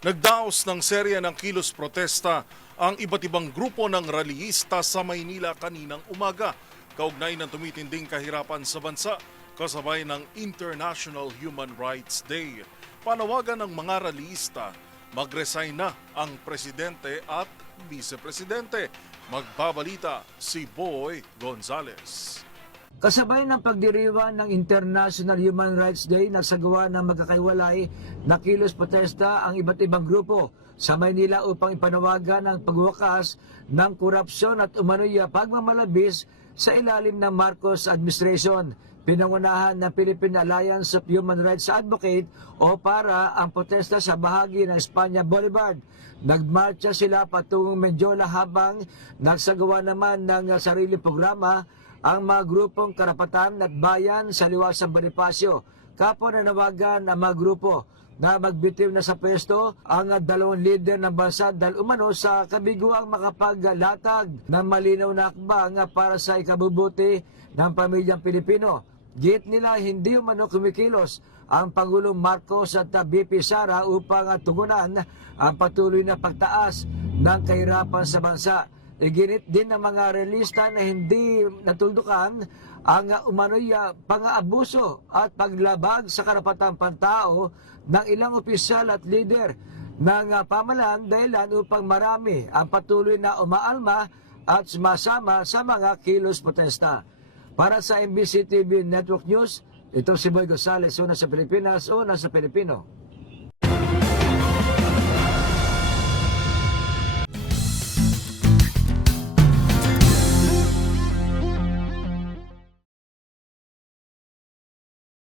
Nagdaos ng serya ng kilos protesta ang iba't ibang grupo ng rallyista sa Maynila kaninang umaga. Kaugnay ng tumitinding kahirapan sa bansa, kasabay ng International Human Rights Day. Panawagan ng mga rallyista, mag-resign na ang presidente at vice-presidente. Magbabalita si Boy Gonzales. Kasabay ng pagdiriwang ng International Human Rights Day, nagsagawa ng magkakaiwalay na kilos protesta ang iba't ibang grupo sa Maynila upang ipanawagan ang pagwakas ng korupsyon at umano'y pagmamalabis sa ilalim ng Marcos administration. Pinangunahan ng Philippine Alliance of Human Rights Advocate o para ang protesta sa bahagi ng Espanya Boulevard. Nagmarcha sila patungong Menjola habang nagsagawa naman ng sarili programa ang mga grupong karapatan at bayan sa liwasang Bonifacio. Kapwa nanawagan ang mga grupo na magbitiw na sa pwesto ang dalawang lider ng bansa dahil umano sa kabiguang makapaglatag ng malinaw na hakbang para sa ikabubuti ng pamilyang Pilipino. Git nila hindi umano kumikilos ang Pangulong Marcos at BP Sara upang tugunan ang patuloy na pagtaas ng kahirapan sa bansa. Iginit din ng mga realista na hindi natuldukan ang umano'y pang-aabuso at paglabag sa karapatang pantao ng ilang opisyal at lider ng pamahalaan dahilan upang marami ang patuloy na umaalma at sumasama sa mga kilos protesta. Para sa MBC TV Network News, ito si Boy Gonzales, una sa Pilipinas, una sa Pilipino.